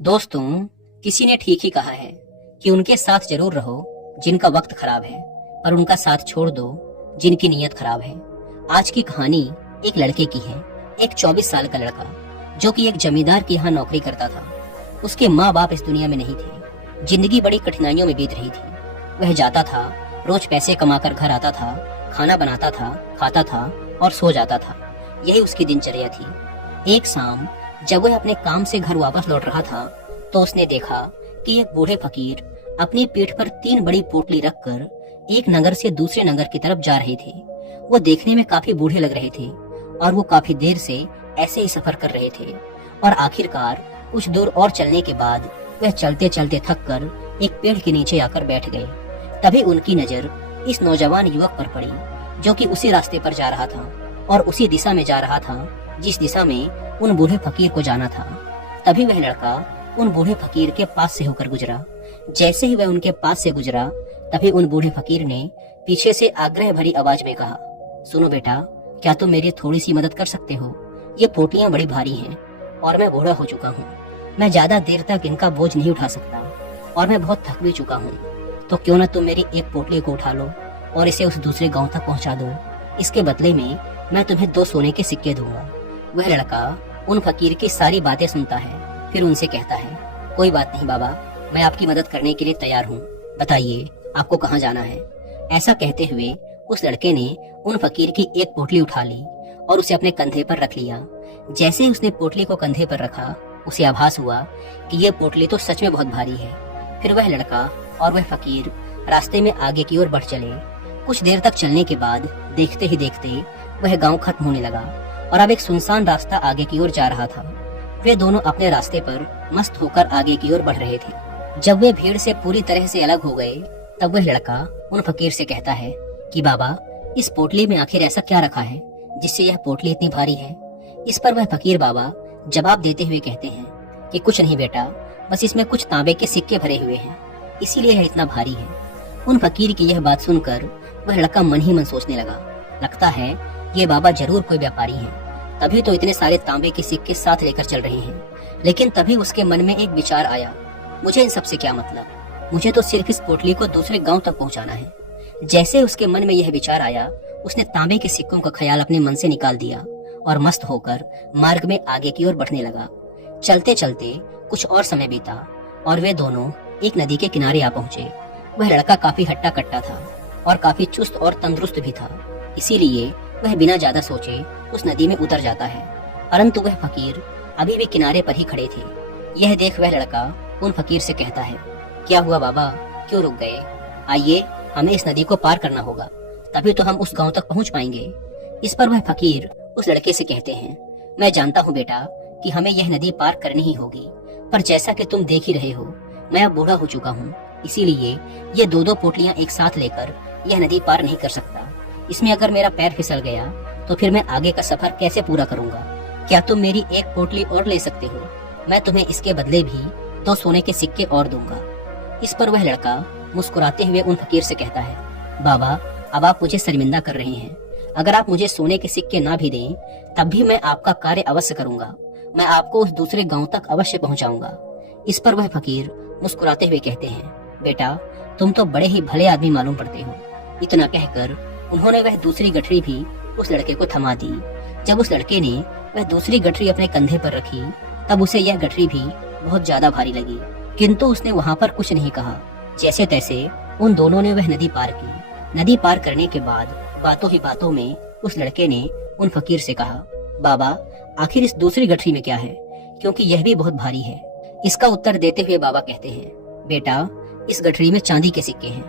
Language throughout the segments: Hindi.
दोस्तों, किसी ने ठीक ही कहा है कि उनके साथ जरूर रहो जिनका वक्त खराब है, पर उनका साथ छोड़ दो जिनकी नीयत खराब है। आज की कहानी एक लड़के की है। एक 24 साल का लड़का जो कि एक जमींदार के यहाँ नौकरी करता था। उसके माँ बाप इस दुनिया में नहीं थे। जिंदगी बड़ी कठिनाइयों में बीत रही थी। वह जाता था, रोज पैसे कमाकर घर आता था, खाना बनाता था, खाता था और सो जाता था। यही उसकी दिनचर्या थी। एक शाम जब वह अपने काम से घर वापस लौट रहा था तो उसने देखा कि एक बूढ़े फकीर अपनी पीठ पर 3 बड़ी पोटली रखकर एक नगर से दूसरे नगर की तरफ जा रहे थे। वो देखने में काफी बूढ़े लग रहे थे और वो काफी देर से ऐसे ही सफर कर रहे थे और आखिरकार कुछ दूर और चलने के बाद वह चलते चलते थक कर एक पेड़ के नीचे आकर बैठ गए। तभी उनकी नजर इस नौजवान युवक पर पड़ी जो कि उसी रास्ते पर जा रहा था और उसी दिशा में जा रहा था जिस दिशा में उन बूढ़े फकीर को जाना था। तभी वह लड़का उन बूढ़े फकीर के पास से होकर गुजरा। जैसे ही वह उनके पास से गुजरा तभी उन बूढ़े फकीर ने पीछे से आग्रह भरी आवाज में कहा, सुनो बेटा, क्या तुम मेरी थोड़ी सी मदद कर सकते हो? ये पोटलियां बड़ी भारी हैं और मैं बूढ़ा हो चुका हूँ। मैं ज्यादा देर तक इनका बोझ नहीं उठा सकता और मैं बहुत थक भी चुका हूँ। तो क्यों न तुम मेरी एक पोटली को उठा लो और इसे उस दूसरे गांव तक पहुंचा दो। इसके बदले में मैं तुम्हें 2 सोने के सिक्के दूंगा। वह लड़का उन फकीर की सारी बातें सुनता है, फिर उनसे कहता है, कोई बात नहीं बाबा, मैं आपकी मदद करने के लिए तैयार हूँ। बताइए आपको कहाँ जाना है? ऐसा कहते हुए उस लड़के ने उन फकीर की एक पोटली उठा ली और उसे अपने कंधे पर रख लिया। जैसे ही उसने पोटली को कंधे पर रखा उसे आभास हुआ कि यह पोटली तो सच में बहुत भारी है। फिर वह लड़का और वह फकीर रास्ते में आगे की ओर बढ़ चले। कुछ देर तक चलने के बाद देखते ही देखते वह गांव खत्म होने लगा और अब एक सुनसान रास्ता आगे की ओर जा रहा था। वे दोनों अपने रास्ते पर मस्त होकर आगे की ओर बढ़ रहे थे। जब वे भीड़ से पूरी तरह से अलग हो गए तब वह लड़का उन फकीर से कहता है कि बाबा, इस पोटली में आखिर ऐसा क्या रखा है जिससे यह पोटली इतनी भारी है? इस पर वह फकीर बाबा जवाब देते हुए कहते हैं कि कुछ नहीं बेटा, बस इसमें कुछ तांबे के सिक्के भरे हुए हैं, इसीलिए यह इतना भारी है। उन फकीर की यह बात सुनकर वह लड़का मन ही मन सोचने लगा, लगता है ये बाबा जरूर कोई व्यापारी हैं, तभी तो इतने सारे तांबे के सिक्के साथ लेकर चल रहे हैं। लेकिन तभी उसके मन में एक विचार आया, मुझे इन सब से क्या मतलब, मुझे तो सिर्फ इस पोटली को दूसरे गांव तक पहुंचाना है। जैसे उसके मन में यह विचार आया, उसने तांबे के सिक्कों का ख्याल अपने मन से निकाल दिया और मस्त होकर मार्ग में आगे की ओर बढ़ने लगा। चलते चलते कुछ और समय बीता और वे दोनों एक नदी के किनारे आ पहुंचे। वह लड़का काफी हट्टा कट्टा था और काफी चुस्त और तंदुरुस्त भी था, इसीलिए वह बिना ज्यादा सोचे उस नदी में उतर जाता है। परंतु वह फकीर अभी भी किनारे पर ही खड़े थे। यह देख वह लड़का उन फकीर से कहता है, क्या हुआ बाबा, क्यों रुक गए? आइए, हमें इस नदी को पार करना होगा, तभी तो हम उस गांव तक पहुंच पाएंगे। इस पर वह फकीर उस लड़के से कहते हैं, मैं जानता हूँ बेटा कि हमें यह नदी पार करनी ही होगी, पर जैसा कि तुम देख ही रहे हो, मैं अब बूढ़ा हो चुका हूँ, इसीलिए ये 2-2 पोटलियां एक साथ लेकर यह नदी पार नहीं कर सकता। इसमें अगर मेरा पैर फिसल गया तो फिर मैं आगे का सफर कैसे पूरा करूंगा? क्या तुम मेरी एक पोटली और ले सकते हो? मैं तुम्हें इसके बदले भी 2 सोने के सिक्के और दूंगा। इस पर वह लड़का मुस्कुराते हुए उन फकीर से कहता है, बाबा, अब आप मुझे शर्मिंदा कर रहे हैं। अगर आप मुझे सोने के सिक्के ना भी दें तब भी मैं आपका कार्य अवश्य करूंगा। मैं आपको उस दूसरे गाँव तक अवश्य पहुँचाऊंगा। इस पर वह फकीर मुस्कुराते हुए कहते हैं, बेटा, तुम तो बड़े ही भले आदमी मालूम पड़ते हो। इतना कहकर उन्होंने वह दूसरी गठरी भी उस लड़के को थमा दी। जब उस लड़के ने वह दूसरी गठरी अपने कंधे पर रखी तब उसे यह गठरी भी बहुत ज्यादा भारी लगी, किंतु उसने वहाँ पर कुछ नहीं कहा। जैसे तैसे उन दोनों ने वह नदी पार की। नदी पार करने के बाद बातों ही बातों में उस लड़के ने उन फकीर से कहा, बाबा, आखिर इस दूसरी गठरी में क्या है, क्योंकि यह भी बहुत भारी है। इसका उत्तर देते हुए बाबा कहते हैं, बेटा, इस गठरी में चांदी के सिक्के हैं,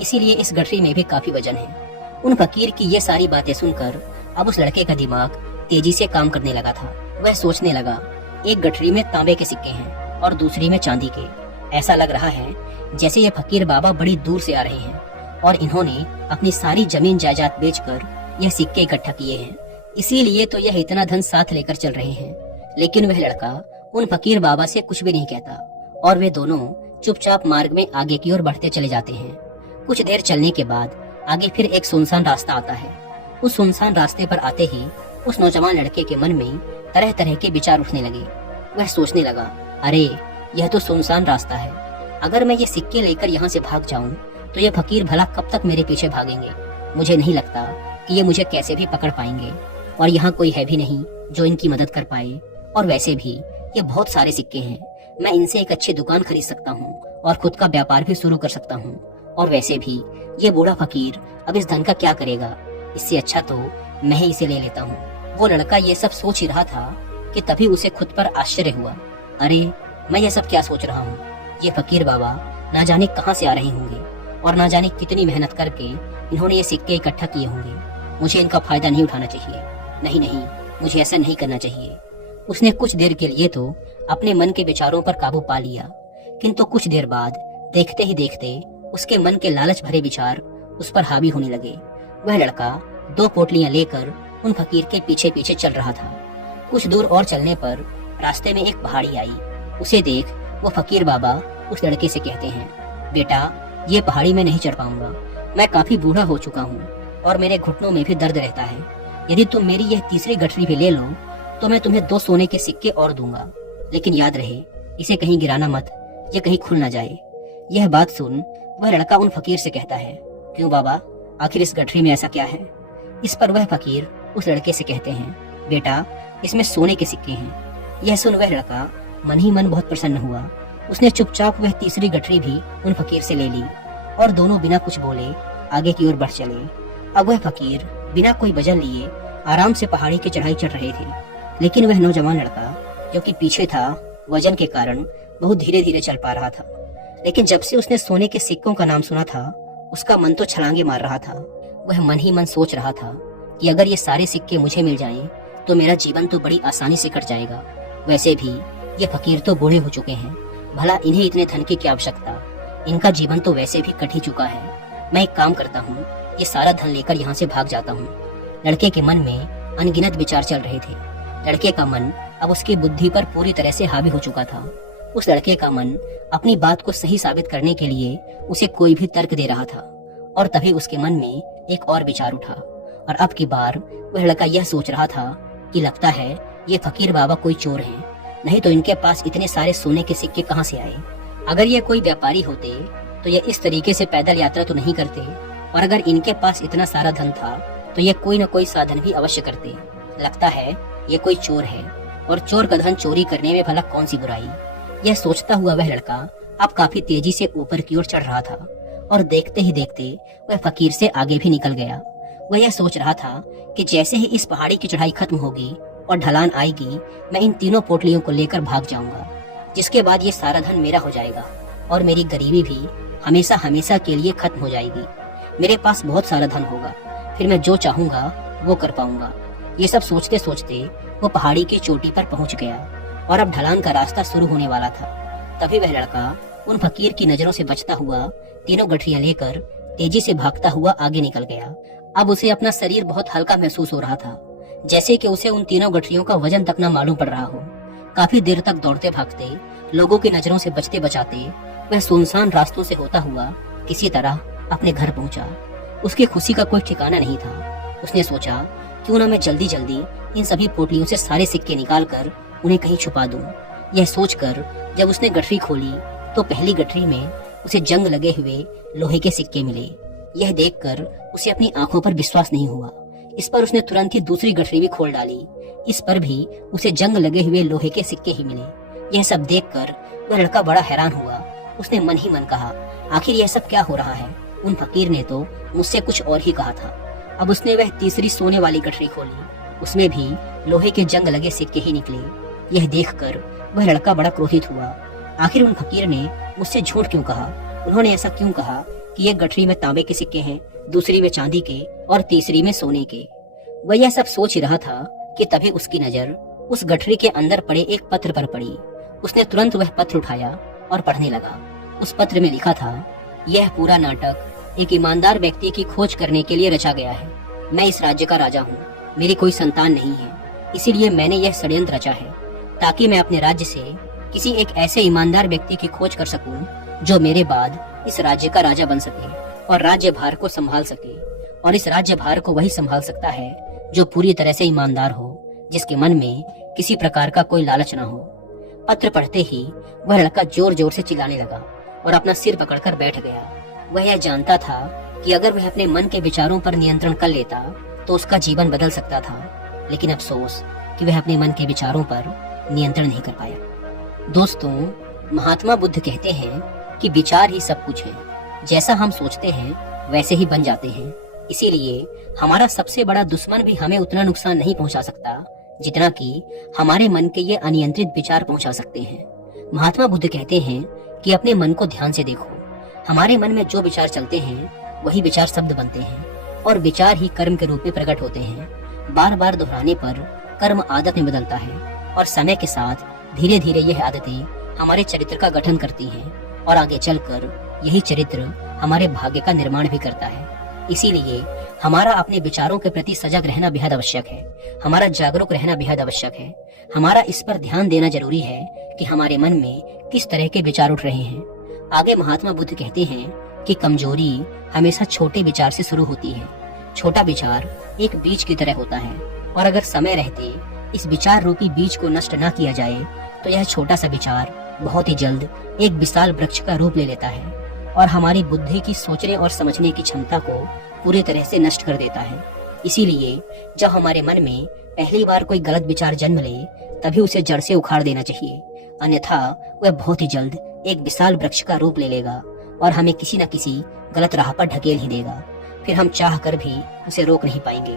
इसीलिए इस गठरी में भी काफी वजन है। उन फकीर की ये सारी बातें सुनकर अब उस लड़के का दिमाग तेजी से काम करने लगा था। वह सोचने लगा, एक गठरी में तांबे के सिक्के हैं और दूसरी में चांदी के। ऐसा लग रहा है जैसे ये फकीर बाबा बड़ी दूर से आ रहे हैं और इन्होंने अपनी सारी जमीन जायदाद बेचकर यह सिक्के इकट्ठा किए हैं, इसीलिए तो यह इतना धन साथ लेकर चल रहे हैं। लेकिन वह लड़का उन फकीर बाबा से कुछ भी नहीं कहता और वे दोनों चुपचाप मार्ग में आगे की ओर बढ़ते चले जाते हैं। कुछ देर चलने के बाद आगे फिर एक सुनसान रास्ता आता है। उस सुनसान रास्ते पर आते ही उस नौजवान लड़के के मन में तरह तरह के विचार उठने लगे। वह सोचने लगा, अरे यह तो सुनसान रास्ता है। अगर मैं ये सिक्के लेकर यहाँ से भाग जाऊं तो ये फकीर भला कब तक मेरे पीछे भागेंगे। मुझे नहीं लगता कि ये मुझे कैसे भी पकड़ पाएंगे, और यहाँ कोई है भी नहीं जो इनकी मदद कर पाए। और वैसे भी ये बहुत सारे सिक्के हैं, मैं इनसे एक अच्छी दुकान खरीद सकता हूँ और खुद का व्यापार भी शुरू कर सकता हूँ। और वैसे भी ये बूढ़ा फकीर अब इस धन का क्या करेगा, इससे अच्छा तो मैं ही इसे ले लेता हूँ। वो लड़का ये सब सोच ही रहा था कि तभी उसे खुद पर आश्चर्य हुआ। अरे मैं ये सब क्या सोच रहा हूँ, ये फकीर बाबा ना जाने कहाँ से आ रहे होंगे और ना जाने कितनी मेहनत करके इन्होंने ये सिक्के इकट्ठा किए होंगे। मुझे इनका फायदा नहीं उठाना चाहिए, नहीं नहीं, मुझे ऐसा नहीं करना चाहिए। उसने कुछ देर के लिए तो अपने मन के विचारों पर काबू पा लिया, किंतु कुछ देर बाद देखते ही देखते उसके मन के लालच भरे विचार उस पर हावी होने लगे। वह लड़का 2 पोटलियां लेकर उन फकीर के पीछे पीछे चल रहा था। कुछ दूर और चलने पर रास्ते में एक पहाड़ी आई। उसे देख वो फकीर बाबा उस लड़के से कहते हैं, बेटा ये पहाड़ी में नहीं चढ़ पाऊंगा, मैं काफी बूढ़ा हो चुका हूँ और मेरे घुटनों में भी दर्द रहता है। यदि तुम मेरी यह तीसरी गठरी भी ले लो तो मैं तुम्हें 2 सोने के सिक्के और दूंगा, लेकिन याद रहे इसे कहीं गिराना मत, ये कहीं खुल ना जाए। यह बात सुन वह लड़का उन फकीर से कहता है, क्यों बाबा, आखिर इस गठरी में ऐसा क्या है। इस पर वह फकीर उस लड़के से कहते हैं, बेटा इसमें सोने के सिक्के हैं। यह सुन वह लड़का मन ही मन बहुत प्रसन्न हुआ। उसने चुपचाप वह तीसरी गठरी भी उन फकीर से ले ली और दोनों बिना कुछ बोले आगे की ओर बढ़ चले। अब वह फकीर बिना कोई वजह लिए आराम से पहाड़ी की चढ़ाई चढ़ रहे थे, लेकिन वह नौजवान लड़का जो कि पीछे था वजन के कारण बहुत धीरे धीरे चल पा रहा था। लेकिन जब से उसने सोने के सिक्कों का नाम सुना था उसका मन तो छलांगे मार रहा था। वह मन ही मन सोच रहा था कि अगर ये सारे सिक्के मुझे मिल जाएं तो मेरा जीवन तो बड़ी आसानी से कट जाएगा। वैसे भी ये फकीर तो बूढ़े हो चुके हैं, भला इन्हें इतने धन की क्या आवश्यकता, इनका जीवन तो वैसे भी कट ही चुका है। मैं एक काम करता हूँ, ये सारा धन लेकर यहाँ से भाग जाता हूँ। लड़के के मन में अनगिनत विचार चल रहे थे। लड़के का मन अब उसकी बुद्धि पर पूरी तरह से हावी हो चुका था। उस लड़के का मन अपनी बात को सही साबित करने के लिए उसे कोई भी तर्क दे रहा था। और तभी उसके मन में एक और विचार उठा, और अब की बार वह लड़का यह सोच रहा था कि लगता है ये फकीर बाबा कोई चोर हैं, नहीं तो इनके पास इतने सारे सोने के सिक्के कहाँ से आए। अगर ये कोई व्यापारी होते तो ये इस तरीके से पैदल यात्रा तो नहीं करते, और अगर इनके पास इतना सारा धन था तो ये कोई न कोई साधन भी अवश्य करते। लगता है ये कोई चोर है, और चोर का धन चोरी करने में भला कौन सी बुराई। यह सोचता हुआ वह लड़का अब काफी तेजी से ऊपर की ओर चढ़ रहा था, और देखते ही देखते वह फकीर से आगे भी निकल गया। वह यह सोच रहा था कि जैसे ही इस पहाड़ी की चढ़ाई खत्म होगी और ढलान आएगी, मैं इन तीनों पोटलियों को लेकर भाग जाऊंगा, जिसके बाद ये सारा धन मेरा हो जाएगा और मेरी गरीबी भी हमेशा हमेशा के लिए खत्म हो जाएगी। मेरे पास बहुत सारा धन होगा, फिर मैं जो चाहूंगा वो कर पाऊंगा। ये सब सोचते सोचते वो पहाड़ी की चोटी पर पहुंच गया, और अब ढलान का रास्ता शुरू होने वाला था। तभी वह लड़का उन फकीर की नजरों से बचता हुआ तीनों गठरियां लेकर तेजी से भागता हुआ आगे निकल गया। अब उसे अपना शरीर बहुत हल्का महसूस हो रहा था, जैसे कि उसे उन तीनों गठरियों का वजन तक न मालूम पड़ रहा हो। काफी देर तक दौड़ते भागते, लोगों की नजरों से बचते बचाते वह सुनसान रास्तों से होता हुआ किसी तरह अपने घर पहुंचा। उसकी खुशी का कोई ठिकाना नहीं था। उसने सोचा, क्यों ना मैं जल्दी जल्दी इन सभी पोटलियों से सारे सिक्के निकाल कर उन्हें कहीं छुपा दूं। यह सोचकर जब उसने गठरी खोली तो पहली गठरी में उसे जंग लगे हुए लोहे के सिक्के मिले। यह देखकर उसे अपनी आंखों पर विश्वास नहीं हुआ। इस पर उसने तुरंत ही दूसरी गठरी भी खोल डाली। इस पर भी उसे जंग लगे हुए लोहे के सिक्के ही मिले। यह सब देखकर वह लड़का बड़ा हैरान हुआ। उसने मन ही मन कहा, आखिर यह सब क्या हो रहा है। उन फकीर ने तो मुझसे कुछ और ही कहा था। अब उसने वह तीसरी सोने वाली गठरी खोली, उसमें भी लोहे के जंग लगे सिक्के ही निकले। यह देखकर वह लड़का बड़ा क्रोधित हुआ। आखिर उन फकीर ने मुझसे झूठ क्यों कहा। उन्होंने ऐसा क्यों कहा कि एक गठरी में तांबे के सिक्के हैं, दूसरी में चांदी के और तीसरी में सोने के। वह यह सब सोच ही रहा था कि तभी उसकी नजर उस गठरी के अंदर पड़े एक पत्र पर पड़ी। उसने तुरंत वह पत्र उठाया और पढ़ने लगा। उस पत्र में लिखा था, यह पूरा नाटक एक ईमानदार व्यक्ति की खोज करने के लिए रचा गया है। मैं इस राज्य का राजा हूँ, मेरी कोई संतान नहीं है, इसीलिए मैंने यह षड्यंत्र रचा है ताकि मैं अपने राज्य से किसी एक ऐसे ईमानदार व्यक्ति की खोज कर सकूं जो मेरे बाद इस राज्य का राजा बन सके और राज्य भार को संभाल सके। और इस राज्य भार को वही संभाल सकता है जो पूरी तरह से ईमानदार हो, जिसके मन में किसी प्रकार का कोई लालच ना हो। पत्र पढ़ते ही वह लड़का जोर जोर से चिल्लाने लगा और अपना सिर पकड़कर बैठ गया। वह यह जानता था कि अगर वह अपने मन के विचारों पर नियंत्रण कर लेता तो उसका जीवन बदल सकता था, लेकिन अफसोस कि वह अपने मन के विचारों पर नियंत्रण नहीं कर पाया। दोस्तों, महात्मा बुद्ध कहते हैं कि विचार ही सब कुछ है। जैसा हम सोचते हैं वैसे ही बन जाते हैं। इसीलिए हमारा सबसे बड़ा दुश्मन भी हमें उतना नुकसान नहीं पहुंचा सकता जितना कि हमारे मन के ये अनियंत्रित विचार पहुंचा सकते हैं। महात्मा बुद्ध कहते हैं कि अपने मन को ध्यान से देखो। हमारे मन में जो विचार चलते हैं वही विचार शब्द बनते हैं और विचार ही कर्म के रूप में प्रकट होते हैं। बार बार दोहराने पर कर्म आदत में बदलता है और समय के साथ धीरे धीरे यह आदतें हमारे चरित्र का गठन करती हैं और आगे चलकर यही चरित्र हमारे भाग्य का निर्माण भी करता है। इसीलिए हमारा अपने विचारों के प्रति सजग रहना बेहद आवश्यक है। हमारा जागरूक रहना बेहद आवश्यक है। हमारा इस पर ध्यान देना जरूरी है कि हमारे मन में किस तरह के विचार उठ रहे हैं। आगे महात्मा बुद्ध कहते हैं कि कमजोरी हमेशा छोटे विचार से शुरू होती है। छोटा विचार एक बीज की तरह होता है और अगर समय रहते इस विचार रूपी बीज को नष्ट न किया जाए तो यह छोटा सा विचार बहुत ही जल्द एक विशाल वृक्ष का रूप ले लेता है और हमारी बुद्धि की सोचने और समझने की क्षमता को पूरी तरह से नष्ट कर देता है। इसीलिए जब हमारे मन में पहली बार कोई गलत विचार जन्म ले तभी उसे जड़ से उखाड़ देना चाहिए, अन्यथा वह बहुत ही जल्द एक विशाल वृक्ष का रूप ले लेगा और हमें किसी न किसी गलत राह पर ढकेल ही देगा। फिर हम चाह कर भी उसे रोक नहीं पाएंगे।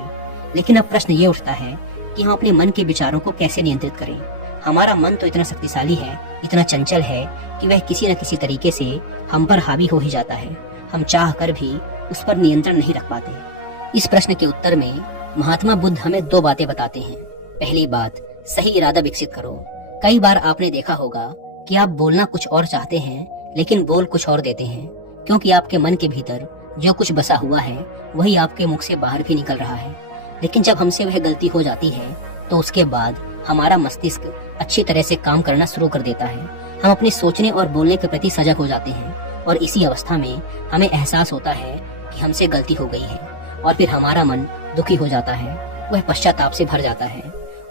लेकिन अब प्रश्न ये उठता है कि हम अपने मन के विचारों को कैसे नियंत्रित करें। हमारा मन तो इतना शक्तिशाली है, इतना चंचल है कि वह किसी न किसी तरीके से हम पर हावी हो ही जाता है। हम चाह कर भी उस पर नियंत्रण नहीं रख पाते। इस प्रश्न के उत्तर में महात्मा बुद्ध हमें दो बातें बताते हैं। पहली बात, सही इरादा विकसित करो। कई बार आपने देखा होगा कि आप बोलना कुछ और चाहते हैं लेकिन बोल कुछ और देते हैं, क्योंकि आपके मन के भीतर जो कुछ बसा हुआ है वही आपके मुख से बाहर भी निकल रहा है। लेकिन जब हमसे वह गलती हो जाती है तो उसके बाद हमारा मस्तिष्क अच्छी तरह से काम करना शुरू कर देता है। हम अपने सोचने और बोलने के प्रति सजग हो जाते हैं और इसी अवस्था में हमें एहसास होता है कि हमसे गलती हो गई है और फिर हमारा मन दुखी हो जाता है, वह पश्चाताप से भर जाता है।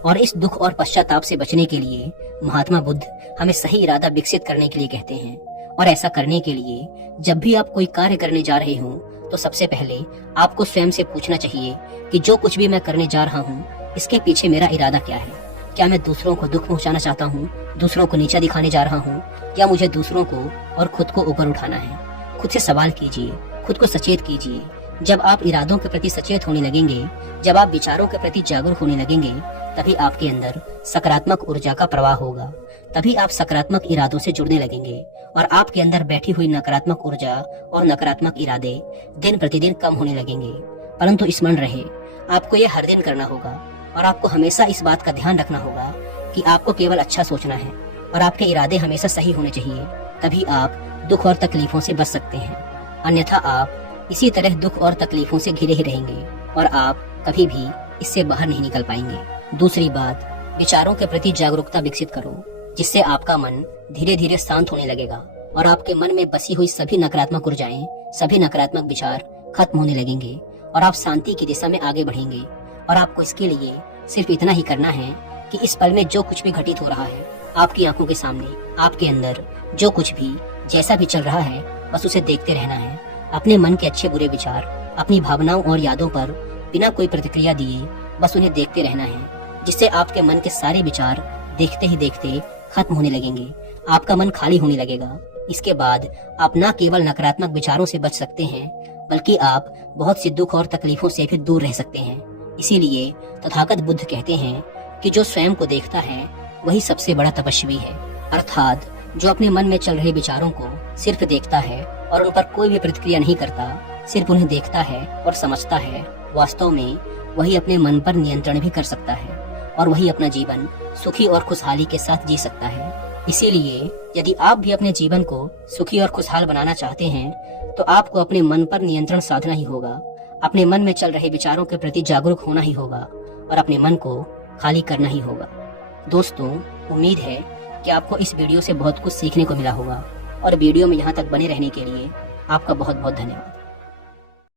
और इस दुख और पश्चाताप से बचने के लिए महात्मा बुद्ध हमें सही इरादा विकसित करने के लिए कहते हैं। और ऐसा करने के लिए जब भी आप कोई कार्य करने जा रहे हो तो सबसे पहले आपको स्वयं से पूछना चाहिए कि जो कुछ भी मैं करने जा रहा हूँ इसके पीछे मेरा इरादा क्या है। क्या मैं दूसरों को दुख पहुंचाना चाहता हूँ, दूसरों को नीचा दिखाने जा रहा हूँ, या मुझे दूसरों को और खुद को ऊपर उठाना है। खुद से सवाल कीजिए, खुद को सचेत कीजिए। जब आप इरादों के प्रति सचेत होने लगेंगे, जब आप विचारों के प्रति जागरूक होने लगेंगे, तभी आपके अंदर सकारात्मक ऊर्जा का प्रवाह होगा। तभी आप सकारात्मक इरादों से जुड़ने लगेंगे और आपके अंदर बैठी हुई नकारात्मक ऊर्जा और नकारात्मक इरादे दिन प्रतिदिन कम होने लगेंगे। परंतु स्मरण रहे, आपको यह हर दिन करना होगा और आपको हमेशा इस बात का ध्यान रखना होगा कि आपको केवल अच्छा सोचना है और आपके इरादे हमेशा सही होने चाहिए। तभी आप दुख और तकलीफों से बच सकते हैं, अन्यथा आप इसी तरह दुख और तकलीफों से घिरे ही रहेंगे और आप कभी भी इससे बाहर नहीं निकल पाएंगे। दूसरी बात, विचारों के प्रति जागरूकता विकसित करो, जिससे आपका मन धीरे धीरे शांत होने लगेगा और आपके मन में बसी हुई सभी नकारात्मक ऊर्जाएं, सभी नकारात्मक विचार खत्म होने लगेंगे और आप शांति की दिशा में आगे बढ़ेंगे। और आपको इसके लिए सिर्फ इतना ही करना है कि इस पल में जो कुछ भी घटित हो रहा है आपकी आंखों के सामने, आपके अंदर जो कुछ भी जैसा भी चल रहा है, बस उसे देखते रहना है। अपने मन के अच्छे बुरे विचार, अपनी भावनाओं और यादों पर बिना कोई प्रतिक्रिया दिए बस उन्हें देखते रहना है, जिससे आपके मन के सारे विचार देखते ही देखते खत्म होने लगेंगे। आपका मन खाली होने लगेगा। इसके बाद आप न केवल नकारात्मक विचारों से बच सकते हैं, बल्कि आप बहुत सी दुख और तकलीफों से भी दूर रह सकते हैं। इसीलिए तथागत बुद्ध कहते हैं कि जो स्वयं को देखता है वही सबसे बड़ा तपस्वी है। अर्थात जो अपने मन में चल रहे विचारों को सिर्फ देखता है और उन पर कोई भी प्रतिक्रिया नहीं करता, सिर्फ उन्हें देखता है और समझता है, वास्तव में वही अपने मन पर नियंत्रण भी कर सकता है और वही अपना जीवन सुखी और खुशहाली के साथ जी सकता है। इसीलिए यदि आप भी अपने जीवन को सुखी और खुशहाल बनाना चाहते हैं तो आपको अपने मन पर नियंत्रण साधना ही होगा, अपने मन में चल रहे विचारों के प्रति जागरूक होना ही होगा और अपने मन को खाली करना ही होगा। दोस्तों, उम्मीद है कि आपको इस वीडियो से बहुत कुछ सीखने को मिला होगा और वीडियो में यहाँ तक बने रहने के लिए आपका बहुत बहुत धन्यवाद।